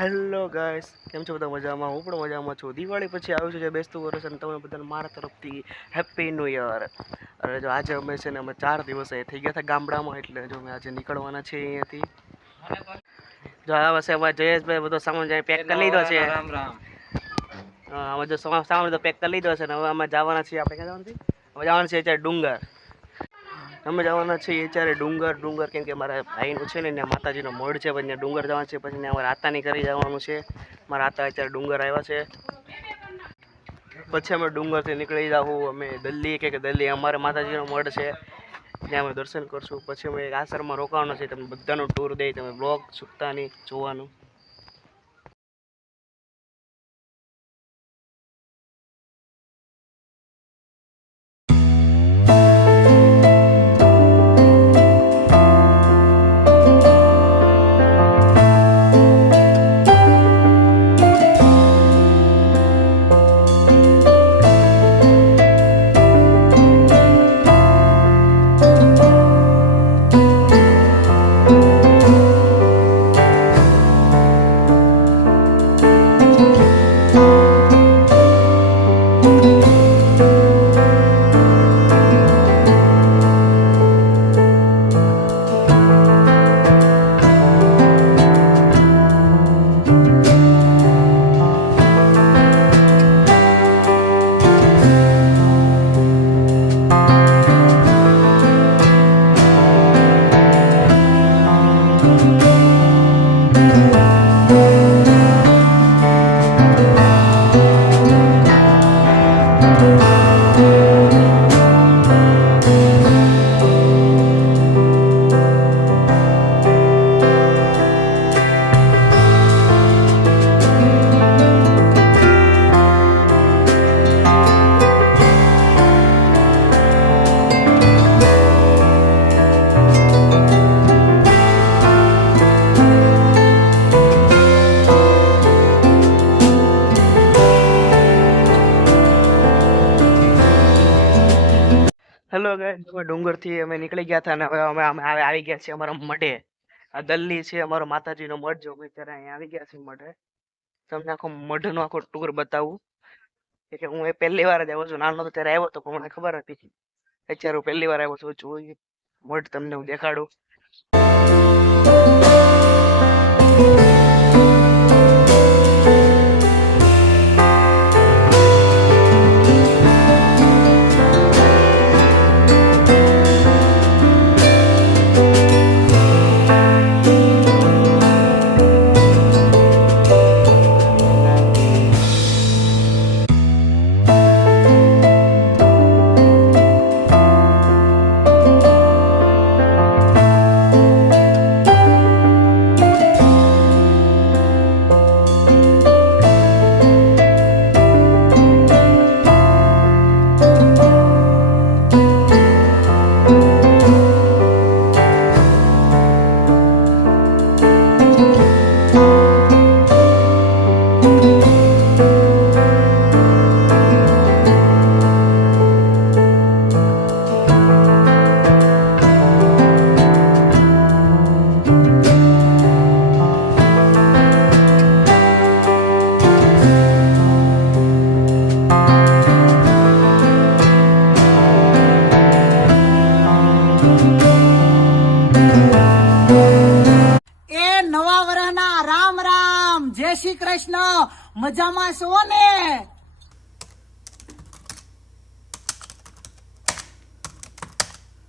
Hello guys, કેમ છો બધા? મજામાં? હું પણ મજામાં છું. દિવાળી પછી આવ્યું છે બેસતું વર્ષ અને તમે બધાને મારા તરફથી હેપી ન્યૂ યર. અને જો આજે અમે છે ને અમે 4 દિવસ થઈ ગયા હતા ગામડામાં, એટલે જો અમે આજે નીકળવાના છીએ અહીંયાથી. જો આ વર્ષે અમારે જયેશભાઈ બધો સામાન જાય પેક કરી લીધો છે. રામ રામ. હા, અમે જો સામાન બધો પેક કરી લીધો છે ને હવે અમે જવાના છીએ. આપણે ક્યાં જવાનું છે? હવે જવાનું છે અત્યારે ડુંગર. અમે જવાના છીએ અત્યારે ડુંગર કેમ કે મારા ભાઈનું છે ને ત્યાં માતાજીનો મઢ છે, પછી ત્યાં ડુંગર જવાનું છે, પછી ત્યાં અમારે આતાની કરી જવાનું છે. મારા આતા અત્યારે ડુંગર આવ્યા છે, પછી અમે ડુંગરથી નીકળી જાવું અમે દિલ્હી કે દિલ્હી અમારે માતાજીનો મઢ છે, ત્યાં અમે દર્શન કરશું. પછી અમે એક આશ્રમમાં રોકાવાના છે. તમને બધાનો ટૂર દઈ, તમે બ્લોગ ચૂકતા નહીં જોવાનું. હેલો ગાઈસ, અમે ડુંગરથી અમે નીકળી ગયા હતા અને હવે અમે આવી ગયા છીએ અમારા મઢે. આ દલ્લી છે અમારો માતાજીનો મઢ. જો અમે અત્યારે અહીંયા આવી ગયા છીએ મઢે. તમને આખો મઢનો આખો ટૂર બતાવું કે હું એ પહેલી વાર જ આવ્યો છું. નાનો હતો ત્યારે આવ્યો હતો પણ મને ખબર હતી. અત્યારે હું પહેલી વાર આવ્યો છું. જોઈએ મઢ તમને હું દેખાડું. નવા વર્ષના રામ રામ, જય શ્રી કૃષ્ણ. મજામાં છો ને?